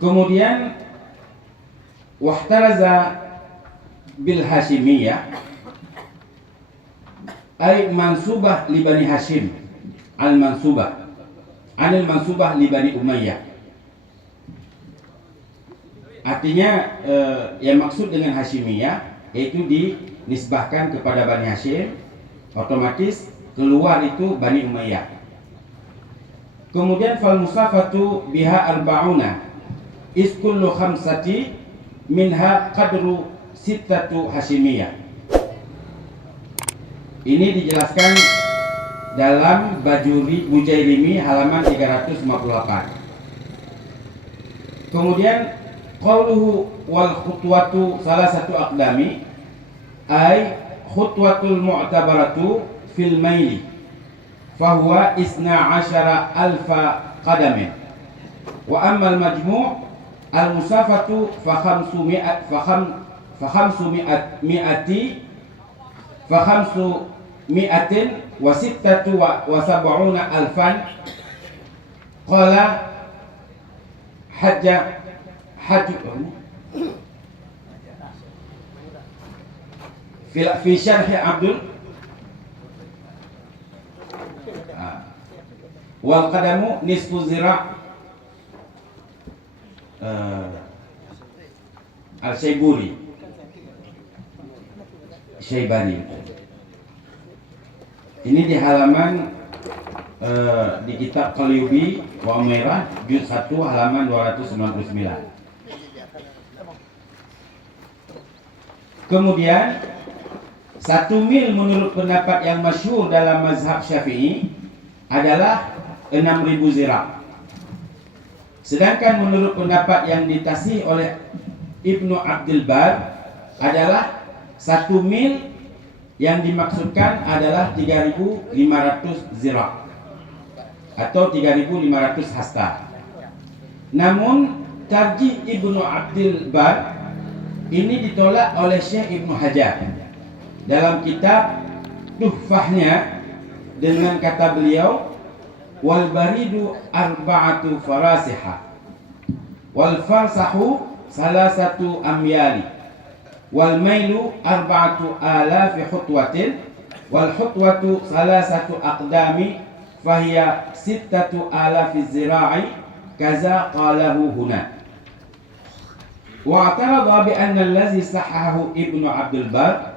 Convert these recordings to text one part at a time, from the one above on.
Kemudian wahtaraza bil Hashimiyah ay mansubah li Bani Hashim al-mansubah anil mansubah li Bani Umayyah. Artinya yang maksud dengan Hashimiyah yaitu dinisbahkan kepada Bani Hashim, otomatis keluar itu Bani Umayyah. Kemudian fal musafatu biha arba'una is kullu khamsati minha qadru sittatu Hashimiyah. Ini dijelaskan dalam Bajuri Mujairimi halaman 358. Kemudian qauluhu wal khutwatu salah satu aqdami ay khutwatul mu'tabaratu fil maili fahuwa isna asyara alfa qadamin wa ammal majmu' al musafatu fa khamsu mi'atin wa sittatu wa sab'una alfan qala hajja fi syarh Abdul wal qadamu nisfu zira' al-Syaiburi Syaibani. Ini di halaman di kitab Qalyubi wa Umairah juz 1 halaman 299. Kemudian 1 mil menurut pendapat yang masyhur dalam mazhab Syafi'i adalah 6.000 zira'. Sedangkan menurut pendapat yang ditasih oleh Ibnu Abdul Bar adalah 1 mil yang dimaksudkan adalah 3.500 zira' atau 3.500 hasta. Namun tarjih Ibnu Abdul Bar ini ditolak oleh Syekh Ibnu Hajar dalam kitab Tuhfahnya dengan kata beliau wal baridu arba'atu farasiha wal farsahu salasatu amyali wal mailu arba'atu alafi khutwatin wal khutwatu salasatu aqdami fahiya sittatu alafi zira'i kaza qalahu huna. Wa'tarada bi anna allazi sahahahu Ibnu Abdul Bar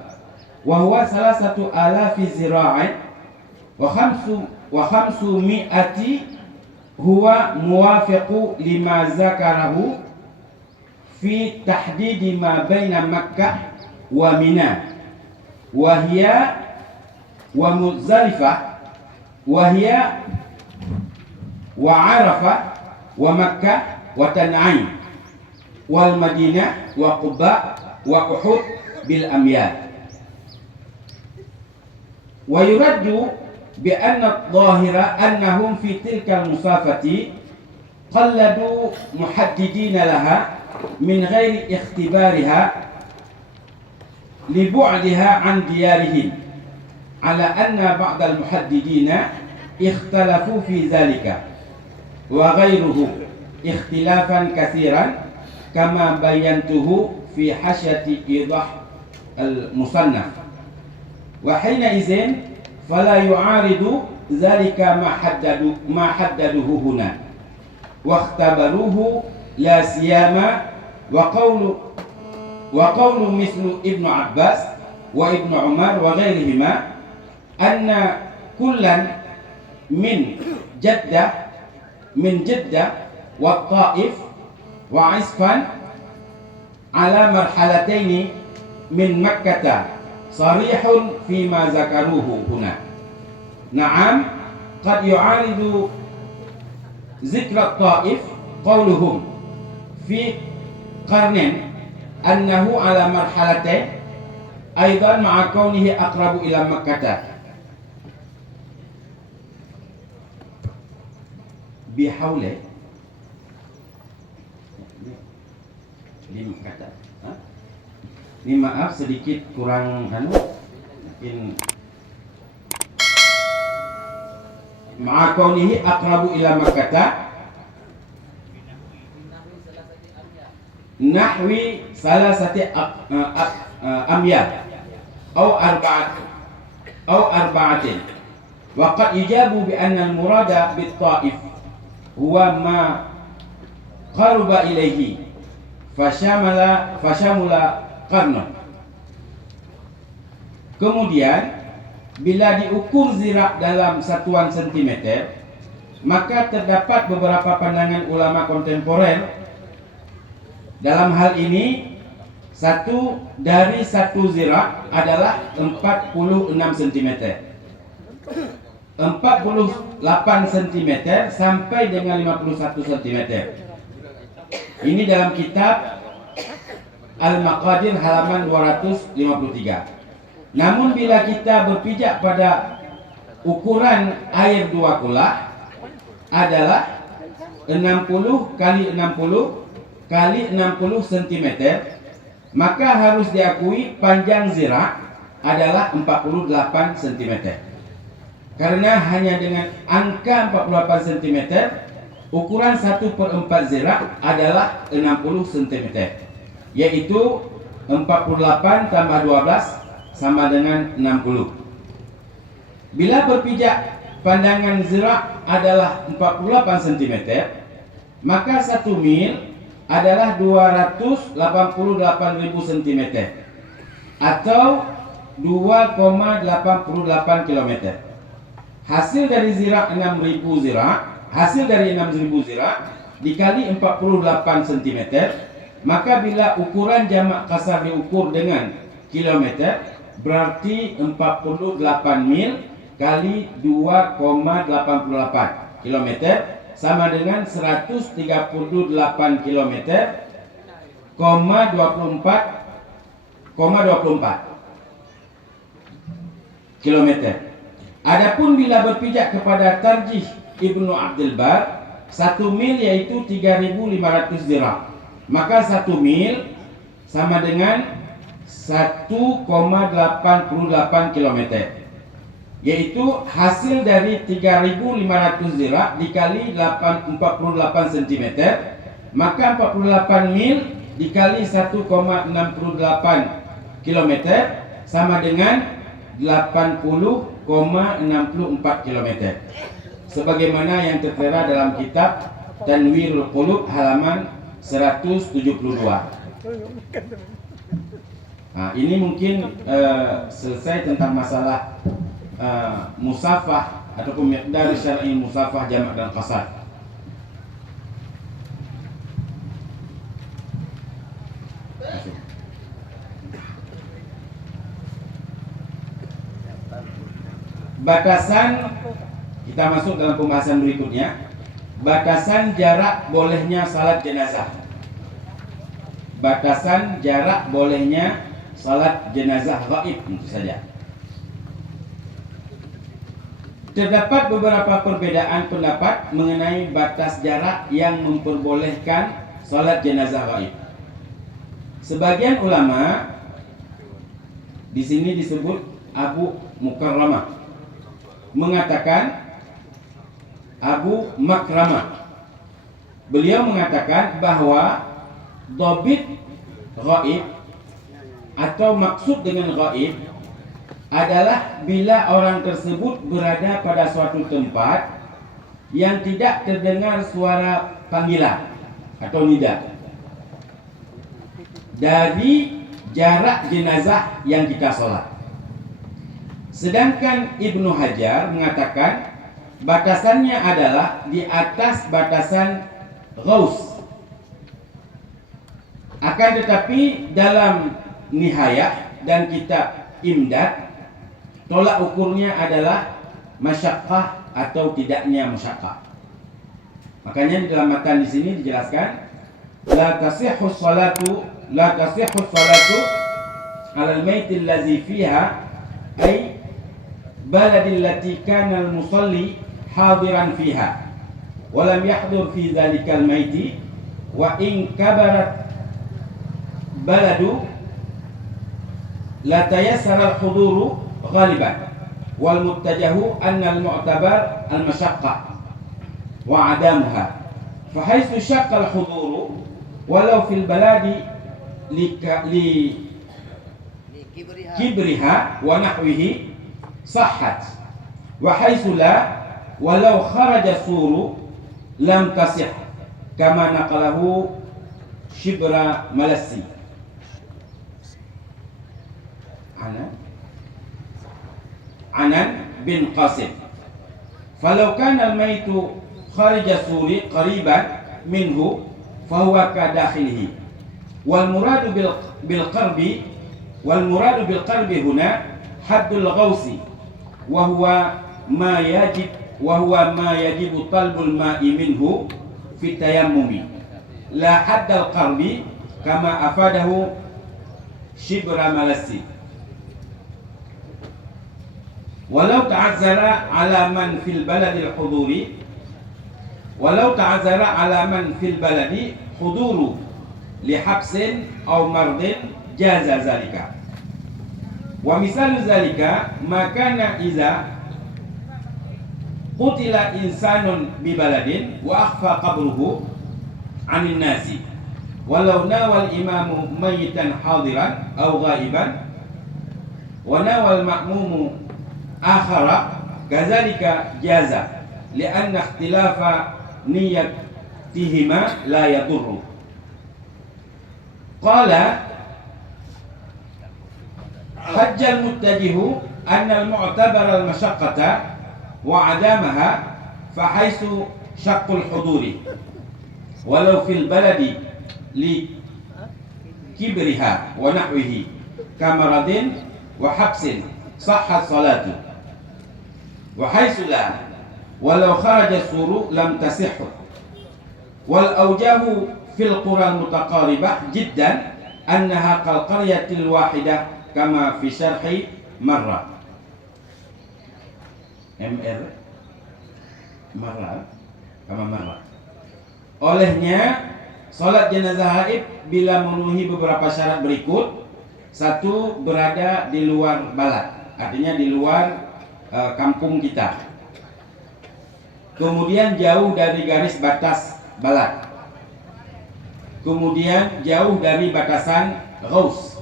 wa huwa salasatu alafi zira'i wa khamsu mi'ati huwa muwafiqu lima zakarahu fi tahdidi ma baina Makkah wa Mina wa hiya wa Muzdalifah wa hiya wa Arafah wa Makkah wa Tan'im wal Madinah wa Quba wa Uhud bil amyal. Wa yuraddu bi anna adh-dhahira annahum fi tilka al-musafati qalladu muhaddidina laha min ghairi ikhtibariha li bu'diha an diyarihim ala anna ba'd al-muhaddidina ikhtalafu fi dhalika wa ghairuhu ikhtilafan katsiran kama bayantuhu fi hasyati idah al-musannaf wa hina izin fala yu'aridu dhalika ma haddaduhu huna wa ikhtabaruhu la siyama wa qawlu mislu Ibnu Abbas wa Ibnu Umar wa ghairihima anna kullan min Jeddah wa Taif wa Isfan ala marhalataini min Makkah sarihun fima zakaruhu huna. Na'am qad yu'aridu zikra Taif qawluhum fi qarnin annahu ala marhalatain aidan ma'a kaunihi aqrabu ila Makkah bihawle kata. Ini maaf sedikit kurang mungkin ma'a kaunihi aqrabu ila Makkah nahwi salasati amyal atau arba'atin. Wa qad ijabu bi anna al-murada bit ta'if huwa ma qaruba ilaihi fashamula qarna. Kemudian bila diukur zira' dalam satuan sentimeter, maka terdapat beberapa pandangan ulama kontemporer dalam hal ini. Satu dari satu zira' adalah 46 cm, 48 cm sampai dengan 51 cm. Ini dalam kitab Al-Maqadir halaman 253. Namun bila kita berpijak pada ukuran air 2 kulah adalah 60 kali 60 kali 60 cm, maka harus diakui panjang zira' adalah 48 cm. Karena hanya dengan angka 48 cm, ukuran 1/4 zira' adalah 60 cm, yaitu 48 tambah 12 sama dengan 60. Bila berpijak pandangan zira' adalah 48 cm, maka 1 mil adalah 288.000 cm atau 2,88 km. Hasil dari 6.000 zira' dikali 48 cm, maka bila ukuran jamak kasar diukur dengan kilometer, berarti 48 mil kali 2,88 km sama dengan 138 km, 24 km. Adapun bila berpijak kepada tarjih Ibnu Abdul Bar, 1 mil yaitu 3.500 zira', maka 1 mil sama dengan 1,88 km, yaitu hasil dari 3.500 zira' dikali 48 cm, maka 48 mil dikali 1,68 km sama dengan 80,64 km, sebagaimana yang tertera dalam kitab Tanwirul Qulub halaman 172. Nah, ini mungkin selesai tentang masalah musafah ataupun miqdar syar'i musafah jamak dan qasar. Batasan, kita masuk dalam pembahasan berikutnya. Batasan jarak bolehnya salat jenazah. Batasan jarak bolehnya salat jenazah gaib tentu saja. Terdapat beberapa perbedaan pendapat mengenai batas jarak yang memperbolehkan salat jenazah gaib. Sebagian ulama, di sini disebut Abu Mukarramah, mengatakan Abu Makramah. Beliau mengatakan bahwa dhabit gaib atau maksud dengan gaib adalah bila orang tersebut berada pada suatu tempat yang tidak terdengar suara panggilan atau nida dari jarak jenazah yang kita sholat. Sedangkan Ibnu Hajar mengatakan batasannya adalah di atas batasan ghaus. Akan tetapi dalam Nihayah dan kitab Imdad, tolak ukurnya adalah masyaqqah atau tidaknya masyaqqah. Makanya di dalam matan di sini dijelaskan la tasihhu salatu ala al-mayt allazi fiha ay baladi allati kana al-musalli hadiran fiha wa lam yahdur fi dhalika al-mayt wa in kabarat baladu la tayassara al-huduru ghaliban wal muttajahu anna al-mu'tabar al-mashaqqa wa adamuha fa haythu shaqqa al-huduru walau fil baladi li kibriha wa nahwihi sahhat wa haitsu la walau kharaja suru lam tasih kama naqalahu Shibra Malassi Anan bin Qasim. Falau kana al-maitu kharija suri qariban minhu fahuwa kadakhilihi wal muradu bil qarbi huna haddul ghausi wa huwa ma yajibu talbul ma'i minhu fi tayammumi la haddal qarbi kama afadahu Shibra Malassi. Walau ta'azzara ala man fil baladi huduru li habsin aw mardin jaza zalika. Wa misalu zalika makana iza qutila insanun bi baladin wa akhfa qabruhu 'anil nasi walau nawal imamu mayitan hadiran aw ghaiban wa nawal ma'mumu akhara kadzalika jaza li'anna ikhtilafa niyatihima la yadurru. Qala hajjal muttajihu anna al-mu'tabar al-mashaqqata wa 'adamaha fa haitsu syaqqul huduri walau fil baladi li kibriha wa nahwihi kamaradin wa habsin sahhat salatu wa haitsu la walau kharaja suru lam tasihhu wal awjahu fil qura al mutaqaribah jiddan annaha kal qaryatil wahidah kama fi syarhi marra kama marra. Olehnya salat jenazah haid bila memenuhi beberapa syarat berikut: satu, berada di luar balad, artinya di luar kampung kita. Kemudian jauh dari garis batas balad. Kemudian jauh dari batasan ghaus.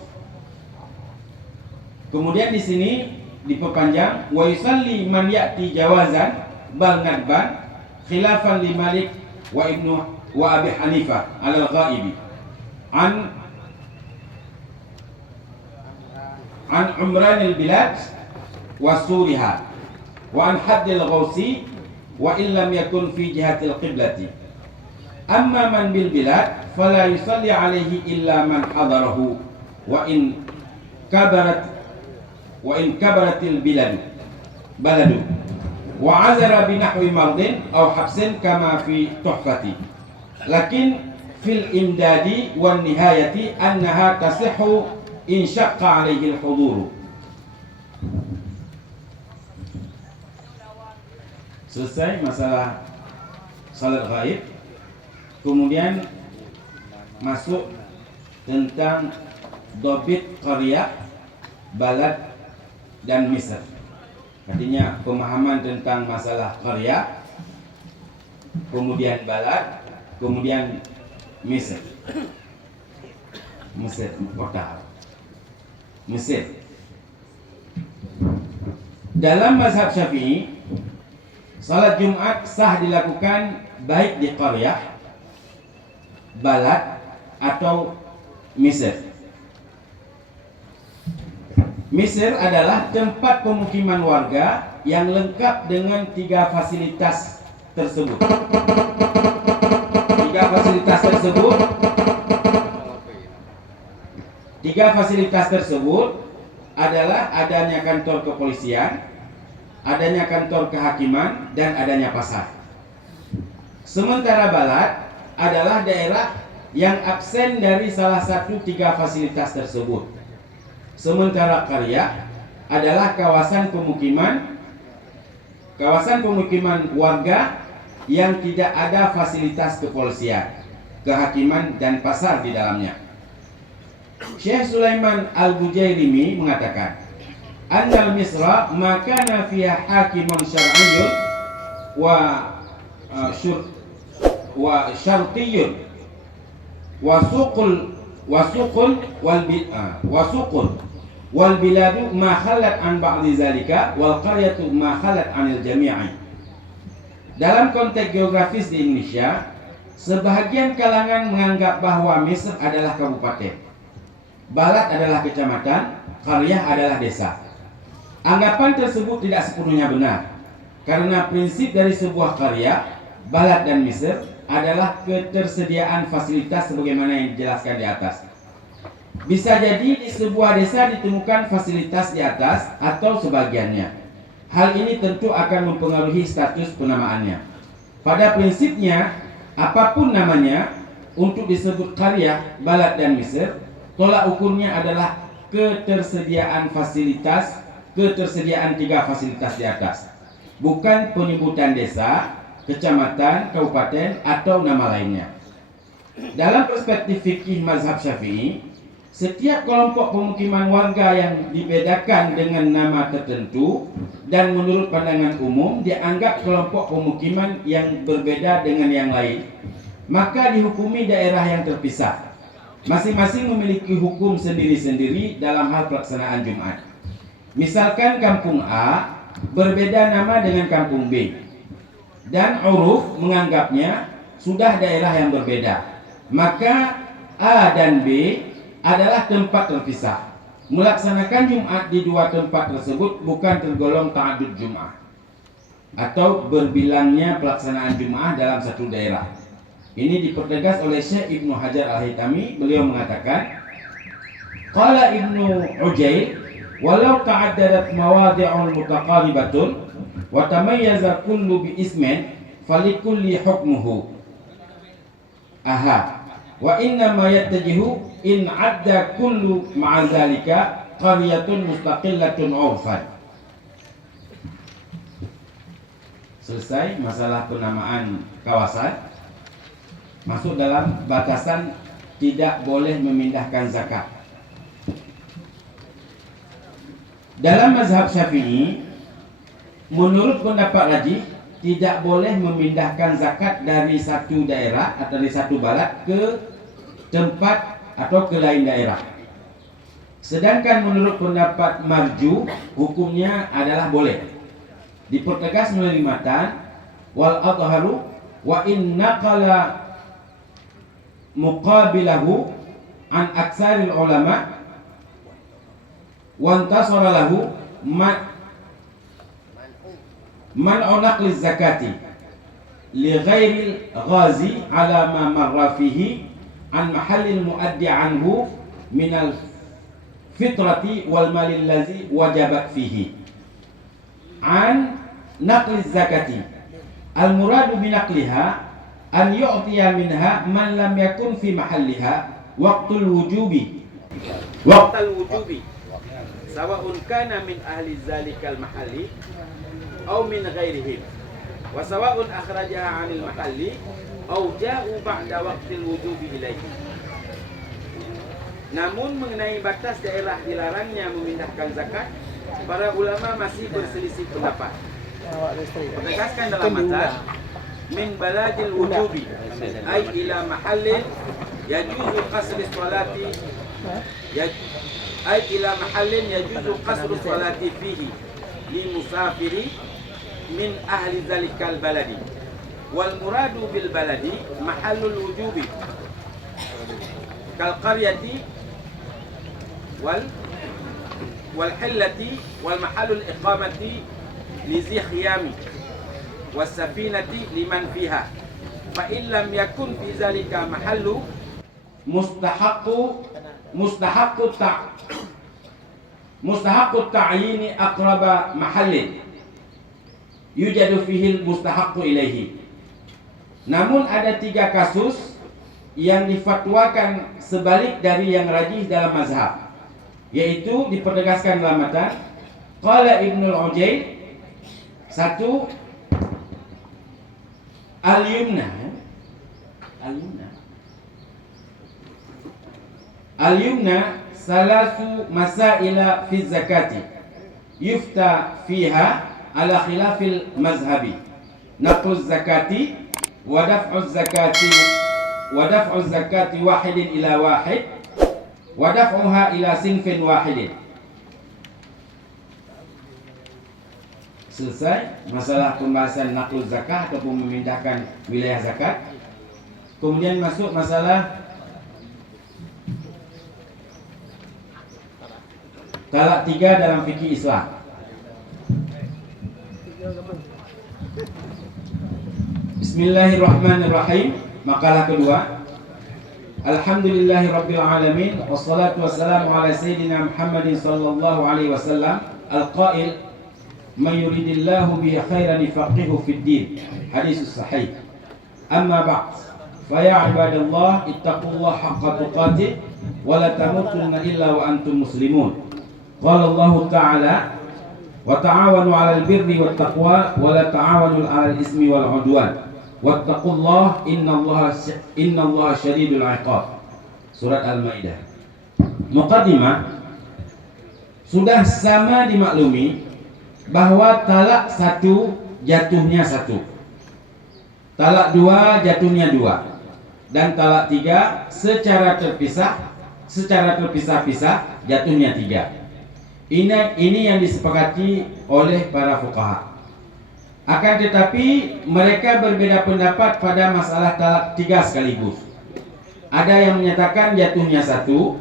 Kemudian di sini diperpanjang wa yusalli man ya'ti jawazan bal nadban khilafan li Malik wa Ibnu wa Abi Hanifah alal ghaibi an umranil bilad wa suriha wa an haddil ghausi wa illam yakun fi jihatil qiblati. Amma man bil bilad fala yusalli alaihi illa man hadarahu wa in kabaratil baladu wa azara binahwi mardin aw habsin kama fi tuhfati. Lakin fil imdadi wan nihayati annaha tasihhu in syaqqa alaihi al-hudur. Selesai masalah salat ghaib. Kemudian masuk tentang dobit qaryah, balad dan misr. Artinya pemahaman tentang masalah qaryah, kemudian balad, kemudian misr. Mesir, kota Mesir. Dalam mazhab Syafi'i, salat Jumat sah dilakukan baik di qaryah, balad atau misr. Misr adalah tempat pemukiman warga yang lengkap dengan tiga fasilitas tersebut. Tiga fasilitas tersebut adalah adanya kantor kepolisian, adanya kantor kehakiman, dan adanya pasar. Sementara balad adalah daerah yang absen dari salah satu tiga fasilitas tersebut. Sementara qaryah adalah kawasan pemukiman warga yang tidak ada fasilitas kepolisian, kehakiman, dan pasar di dalamnya. Syekh Sulaiman Al-Bujairimi mengatakan, annal misra makana fiha hakimun syar'iyyun wa syartiyyun wasuqul wal biladu ma khalat an ba'di zalika wal qaryatu ma khalat anil jami'i. Dalam konteks geografis di Indonesia, sebahagian kalangan menganggap bahwa Mesir adalah kabupaten, balad adalah kecamatan, qaryah adalah desa. Anggapan tersebut tidak sepenuhnya benar, karena prinsip dari sebuah qaryah, balad dan Mesir adalah ketersediaan fasilitas sebagaimana yang dijelaskan di atas. Bisa jadi di sebuah desa ditemukan fasilitas di atas atau sebagiannya. Hal ini tentu akan mempengaruhi status penamaannya. Pada prinsipnya, apapun namanya, untuk disebut qaryah, balad dan Mesir, tolak ukurnya adalah ketersediaan tiga fasilitas di atas, bukan penyebutan desa, kecamatan, kabupaten, atau nama lainnya. Dalam perspektif fikih mazhab Syafi'i, setiap kelompok pemukiman warga yang dibedakan dengan nama tertentu dan menurut pandangan umum dianggap kelompok pemukiman yang berbeda dengan yang lain, maka dihukumi daerah yang terpisah. Masing-masing memiliki hukum sendiri-sendiri dalam hal pelaksanaan Jumat. Misalkan kampung A berbeda nama dengan kampung B, dan uruf menganggapnya sudah daerah yang berbeda, maka A dan B adalah tempat terpisah. Melaksanakan Jumat di dua tempat tersebut bukan tergolong ta'adud Jum'ah atau berbilangnya pelaksanaan Jum'ah dalam satu daerah. Ini dipertegas oleh Syekh Ibnu Hajar Al-Haytami. Beliau mengatakan, qala Ibnu Ujair, walau ta'addadat mawadi'ul mutaqaribatun wa tamayyaza kullu bi ismin falikulli hukmuhu. Aha. Wa inna ma yattajihu in adda kullu ma'azalika qaryatun mustaqillatun urfan. Selesai masalah penamaan kawasan. Masuk dalam batasan tidak boleh memindahkan zakat. Dalam mazhab Syafi'i, menurut pendapat rajih, tidak boleh memindahkan zakat dari satu daerah atau dari satu balad ke tempat atau ke lain daerah. Sedangkan menurut pendapat marju, hukumnya adalah boleh. Dipertegas melalui matan, wal adharu wa in naqala muqabilahu an aksaril ulama wa antasara lahu man'u naqli zakati li ghairil ghazi ala ma marra fihi an mahallil muaddi anhu minal fitrati wal malil ladzi wajabat fihi. An naqli zakati al muradu bi naqliha an yu'tiya minha man lam yakun fi mahalliha waqtul wujubi sawa'un kana min ahli zalikal mahalli aw min ghairihim wa sawa'un akhrajaha 'anil mahalli aw ja'u ba'da waqtil wujubi ilaihi. Namun mengenai batas daerah dilarangnya memindahkan zakat, para ulama masih berselisih pendapat. Tegaskan dalam matan, min baladil wujubi ay ila mahallin yajuzu qasru salati ay ila mahallin yajuzu qasru salati fihi li musafiri min ahli zalikal baladi wal muradu bil baladi mahallul wujubi kal qaryati wal hillati wal mahallul iqamati li zi khiyami was safinati liman fiha fa in lam yakun fi zalika mahallu mustahaqqu ta'yini aqraba mahallin yujadu fihi mustahaqqu ilaihi. Namun ada 3 kasus yang difatwakan sebalik dari yang rajih dalam mazhab, yaitu dipertegaskan dalam matan qala Ibnu Ujair, 1 al-yumna salasu masaila fi zakati yufta fiha ala khilafil mazhabi naqlu zakati wa daf'u zakati wa daf'u zakati wahidin ila wahid wa daf'uha ila sinfin wahidin. Selesai masalah pembahasan naqlul zakat ataupun memindahkan wilayah zakat. Kemudian masuk masalah talak 3 dalam fikih Islam. Bismillahirrahmanirrahim. Makalah kedua. Alhamdulillahirabbil alamin wassalatu wassalamu ala sayyidina Muhammadin sallallahu alaihi wasallam al-qail man yuridillahu bihi khairan yufaqihu fid din. Hadis sahih. Amma ba'd. Fa ya ibadallah ittaqullaha haqqa tuqatih wa la tamutunna illa wa antum muslimun. Qala Allah Ta'ala wa ta'awanu 'alal birri wat taqwa wa la ta'awanu 'alal ismi wal 'udwan wattaqullaha innallaha syadidul 'iqab. Surat Al-Maidah. Muqaddimah, sudah sama dimaklumi bahwa talak 1 jatuhnya 1, talak 2 jatuhnya 2, dan talak 3 secara terpisah-pisah jatuhnya 3. Ini yang disepakati oleh para fuqaha. Akan tetapi mereka berbeda pendapat pada masalah talak 3 sekaligus. Ada yang menyatakan jatuhnya 1,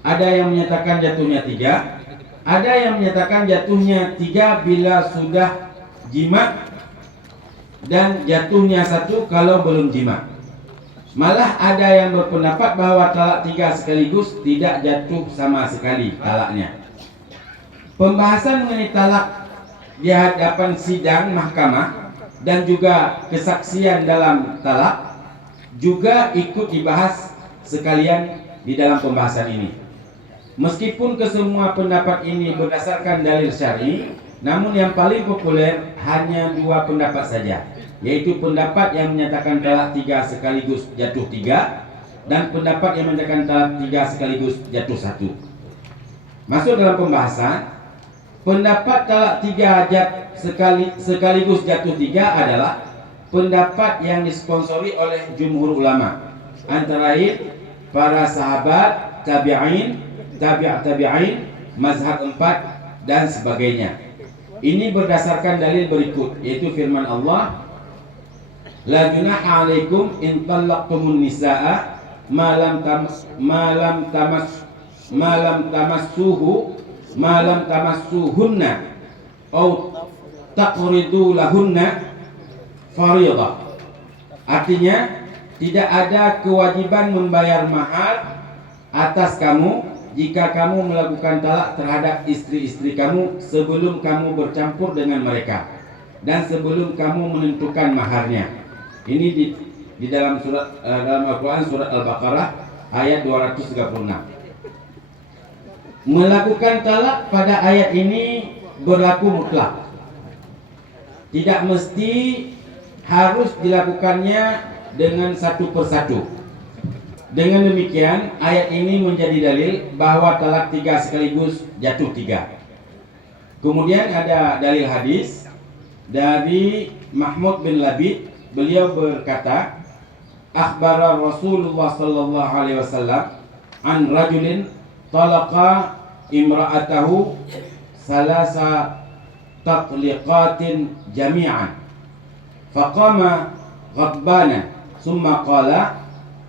ada yang menyatakan jatuhnya 3, ada yang menyatakan jatuhnya 3 bila sudah jima, dan jatuhnya 1 kalau belum jima. Malah ada yang berpendapat bahwa talak 3 sekaligus tidak jatuh sama sekali talaknya. Pembahasan mengenai talak di hadapan sidang mahkamah dan juga kesaksian dalam talak juga ikut dibahas sekalian di dalam pembahasan ini. Meskipun kesemua pendapat ini berdasarkan dalil syar'i, namun yang paling populer hanya 2 pendapat saja, yaitu pendapat yang menyatakan talak 3 sekaligus jatuh 3 dan pendapat yang menyatakan talak 3 sekaligus jatuh 1. Masuk dalam pembahasan. Pendapat talak 3 sekaligus jatuh 3 adalah pendapat yang disponsori oleh jumhur ulama, antara lain para sahabat, tabi'in, tabi'in, mazhab 4 dan sebagainya. Ini berdasarkan dalil berikut, yaitu firman Allah, la junaha alaikum in talaqtumun nisaa ma lam tamassuhunna au taqridu lahunna fariidah. Artinya, tidak ada kewajiban membayar mahar atas kamu jika kamu melakukan talak terhadap istri-istri kamu sebelum kamu bercampur dengan mereka dan sebelum kamu menentukan maharnya. Ini di dalam surat dalam Al-Qur'an surat Al-Baqarah ayat 236. Melakukan talak pada ayat ini berlaku mutlak. Tidak mesti harus dilakukannya dengan satu persatu. Dengan demikian, ayat ini menjadi dalil bahwa talak 3 sekaligus jatuh 3. Kemudian ada dalil hadis dari Mahmud bin Labid. Beliau berkata, akhbara Rasulullah sallallahu alaihi wasallam an rajulin talaqa imra'atahu salasa tatliqatin jami'an faqama ghadbana summa qala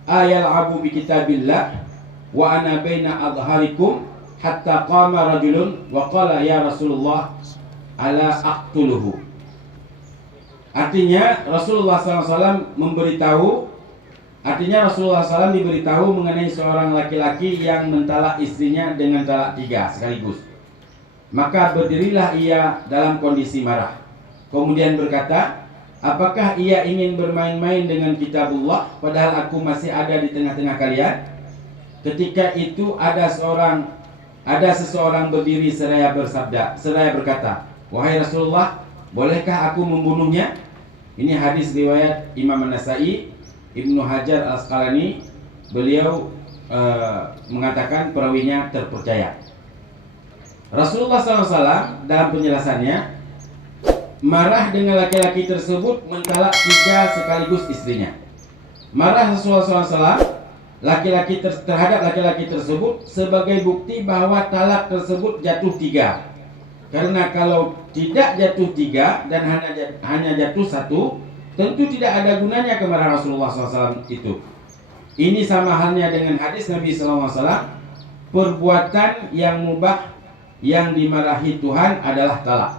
ayal'abu bi kitabillah wa ana baina adharikum hatta qama rajulun wa qala ya Rasulullah ala aqtuluhu. Artinya Rasulullah SAW Rasulullah SAW diberitahu mengenai seorang laki-laki yang mentalak istrinya dengan talak 3 sekaligus. Maka berdirilah ia dalam kondisi marah. Kemudian berkata, apakah ia ingin bermain-main dengan kitabullah padahal aku masih ada di tengah-tengah kalian? Ketika itu ada seseorang berdiri seraya berkata, wahai Rasulullah, bolehkah aku membunuhnya? Ini hadis riwayat Imam An-Nasa'i. Ibnu Hajar Al-Asqalani beliau mengatakan perawinya terpercaya. Rasulullah SAW dalam penjelasannya marah dengan laki-laki tersebut mentalak 3 sekaligus istrinya. marah Rasulullah SAW terhadap laki-laki tersebut sebagai bukti bahwa talak tersebut jatuh 3. Karena kalau tidak jatuh 3 dan hanya jatuh 1, tentu tidak ada gunanya kemarahan Rasulullah SAW itu. Ini sama halnya dengan hadis Nabi SAW, perbuatan yang mubah yang dimarahi Tuhan adalah talak.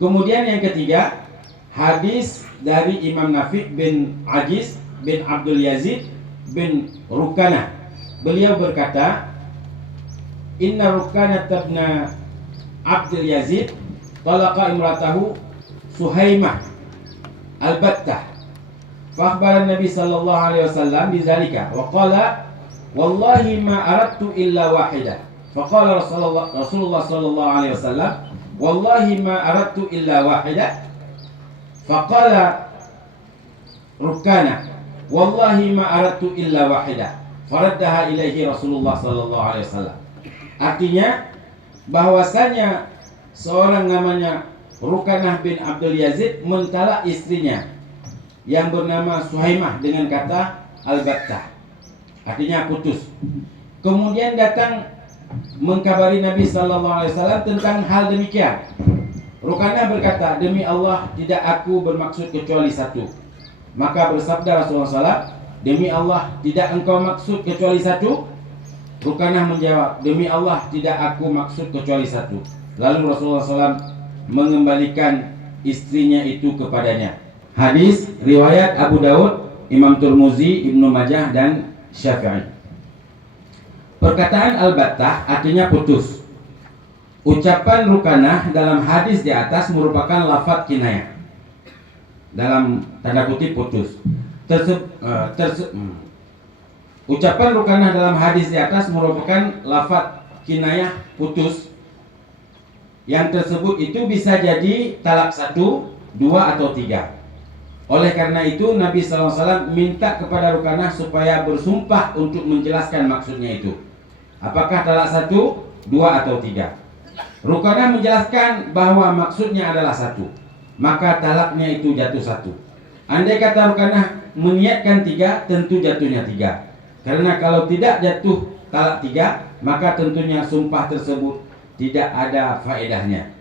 Kemudian yang ketiga, hadis dari Imam Nafi' bin Ajiz bin Abdul Yazid bin Rukanah. Beliau berkata, Inna Rukanah tabna Abdul Yazid talaqa imratahu Suhaimah al-Battah. Fa Nabi sallallahu alaihi wasallam bizalika wa qala wallahi ma aradtu illa wahidah. Faqala Rasulullah sallallahu alaihi wasallam wallahi ma aradtu illa wahidah. Faqala Rukanah wallahi ma aradtu illa wahidah. Faraddaha ilaihi Rasulullah sallallahu alaihi wasallam. Artinya bahwasanya seorang namanya Rukanah bin Abdul Yazid mentalak istrinya yang bernama Suhaimah dengan kata al-battah, artinya putus. Kemudian datang mengkabari Nabi sallallahu alaihi wasallam tentang hal demikian. Rukanah berkata, demi Allah tidak aku bermaksud kecuali satu. Maka bersabda Rasulullah SAW, demi Allah tidak engkau maksud kecuali satu? Rukanah menjawab, demi Allah tidak aku maksud kecuali satu. Lalu Rasulullah SAW mengembalikan istrinya itu kepadanya. Hadis riwayat Abu Daud, Imam Tirmizi, Ibnu Majah dan Syafi'i. Perkataan al-battah artinya putus. Ucapan Rukanah dalam hadis di atas merupakan lafaz kinayah, dalam tanda kutip putus. Ucapan Rukanah dalam hadis di atas merupakan lafaz kinayah putus. Yang tersebut itu bisa jadi talak 1, 2 atau 3. Oleh karena itu Nabi SAW minta kepada Rukanah supaya bersumpah untuk menjelaskan maksudnya itu. Apakah talak 1, 2 atau 3? Rukanah menjelaskan bahwa maksudnya adalah 1. Maka talaknya itu jatuh 1. Andai kata Rukanah meniatkan 3, tentu jatuhnya 3. Karena kalau tidak jatuh talak 3, maka tentunya sumpah tersebut tidak ada faedahnya.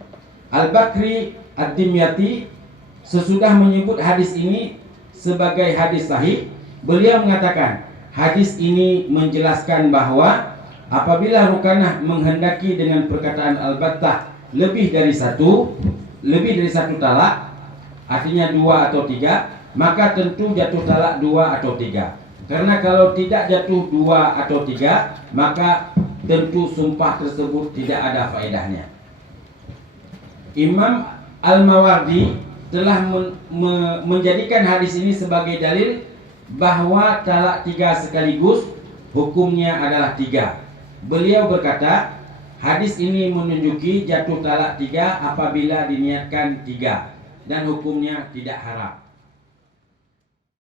Al-Bakri Ad-Dimyati sesudah menyebut hadis ini sebagai hadis sahih, beliau mengatakan hadis ini menjelaskan bahwa apabila Rukanah menghendaki dengan perkataan al-battah lebih dari satu talak, artinya 2 atau 3, maka tentu jatuh talak 2 atau 3. Karena kalau tidak jatuh 2 atau 3, maka tentu sumpah tersebut tidak ada faedahnya. Imam Al-Mawardi telah menjadikan hadis ini sebagai dalil bahwa talak 3 sekaligus hukumnya adalah 3. Beliau berkata, hadis ini menunjuki jatuh talak 3 apabila diniatkan 3 dan hukumnya tidak haram.